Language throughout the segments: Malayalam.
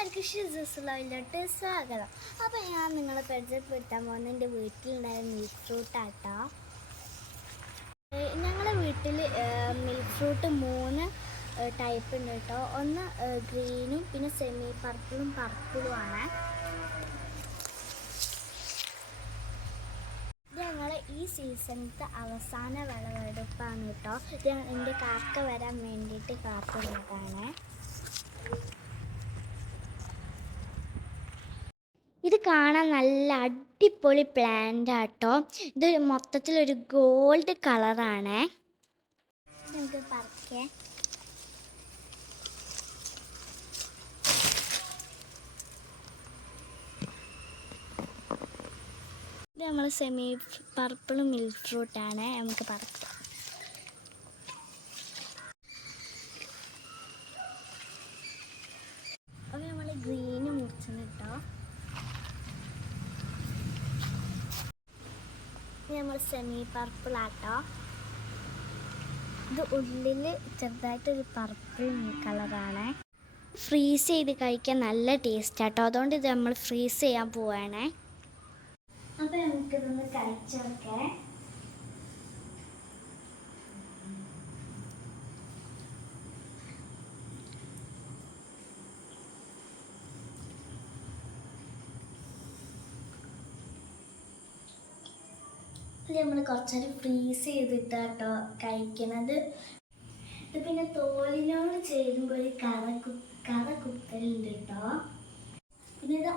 എല്ലാവർക്കും ഷിസസിലോട്ട് സ്വാഗതം. അപ്പോൾ ഞാൻ നിങ്ങളെ പരിചയപ്പെടുത്താൻ പോകുന്നത് എൻ്റെ വീട്ടിലുണ്ടായ മിൽക്ക് ഫ്രൂട്ടാട്ടോ. ഞങ്ങളുടെ വീട്ടിൽ മിൽക്ക് ഫ്രൂട്ട് 3 ടൈപ്പ് ഉണ്ട് കേട്ടോ. ഒന്ന് ഗ്രീനും പിന്നെ സെമി പർപ്പിളുമാണ്. ഞങ്ങൾ ഈ സീസണത്തെ അവസാന വിളവെടുപ്പാണ് കേട്ടോ. എൻ്റെ കാക്ക വരാൻ വേണ്ടിയിട്ട് കാത്തുന്നതാണ്. ഇത് കാണാൻ നല്ല അടിപൊളി പ്ലാന്റ് ആട്ടോ. ഇത് മൊത്തത്തിലൊരു ഗോൾഡ് കളറാണ്. നമുക്ക് പറിക്കേ. ഇത് നമ്മൾ സെമി പർപ്പിൾ മിൽക്ക് ഫ്രൂട്ടാണ്. നമുക്ക് പറിക്കാം. അപ്പോൾ നമ്മൾ ഗ്രീന് മുറിച്ചത് കേട്ടോ. നമ്മൾ സെമി പർപ്പിൾ ആട്ടോ. ഇത് ഉള്ളിൽ ചെറുതായിട്ടൊരു പർപ്പിൾ കളറാണ്. ഫ്രീസ് ചെയ്ത് കഴിക്കാൻ നല്ല ടേസ്റ്റ് ആട്ടോ. അതുകൊണ്ട് ഇത് നമ്മൾ ഫ്രീസ് ചെയ്യാൻ പോവാണേ. അപ്പോൾ നമുക്കിതൊന്ന് കഴിച്ചോക്കെ. നമ്മൾ കുറച്ചേരം ഫ്രീസ് ചെയ്തിട്ടാട്ടോ കഴിക്കണത്. ഇത് പിന്നെ തോലിനോട് ചേരുമ്പോൾ ഒരു കറ കുത്തലുണ്ട് കേട്ടോ. പിന്നെ ഇത്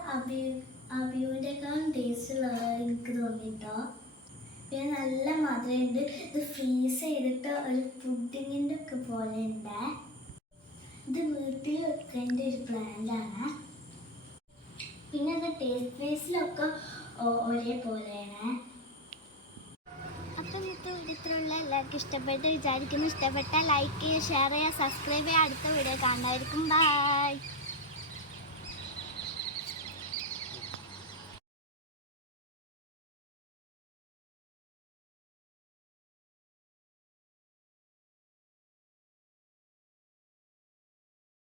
അബിയൂൻ്റെക്കാളും ടേസ്റ്റുള്ള എനിക്ക് തോന്നിട്ടോ. പിന്നെ നല്ല മധുരമുണ്ട്. ഇത് ഫ്രീസ് ചെയ്തിട്ട് ഒരു പുഡിങ്ങിൻ്റെ ഒക്കെ പോലെ ഉണ്ട്. ഇത് വീട്ടിൽ വെക്കേണ്ട ഒരു പ്ലാന്റാണ്. പിന്നെ ഇത് ടേസ്റ്റ് ബേസിലൊക്കെ ഒരേപോലെയാണ്. അപ്പം ഇത്രയുള്ള എല്ലാവർക്കും ഇഷ്ടപ്പെട്ട് വിചാരിക്കുന്നു. ഇഷ്ടപ്പെട്ടാൽ ലൈക്ക് ചെയ്യുക, ഷെയർ ചെയ്യുക, സബ്സ്ക്രൈബ് ചെയ്യുക. അടുത്ത വീഡിയോ കാണുന്നതായിരിക്കും. ബൈ.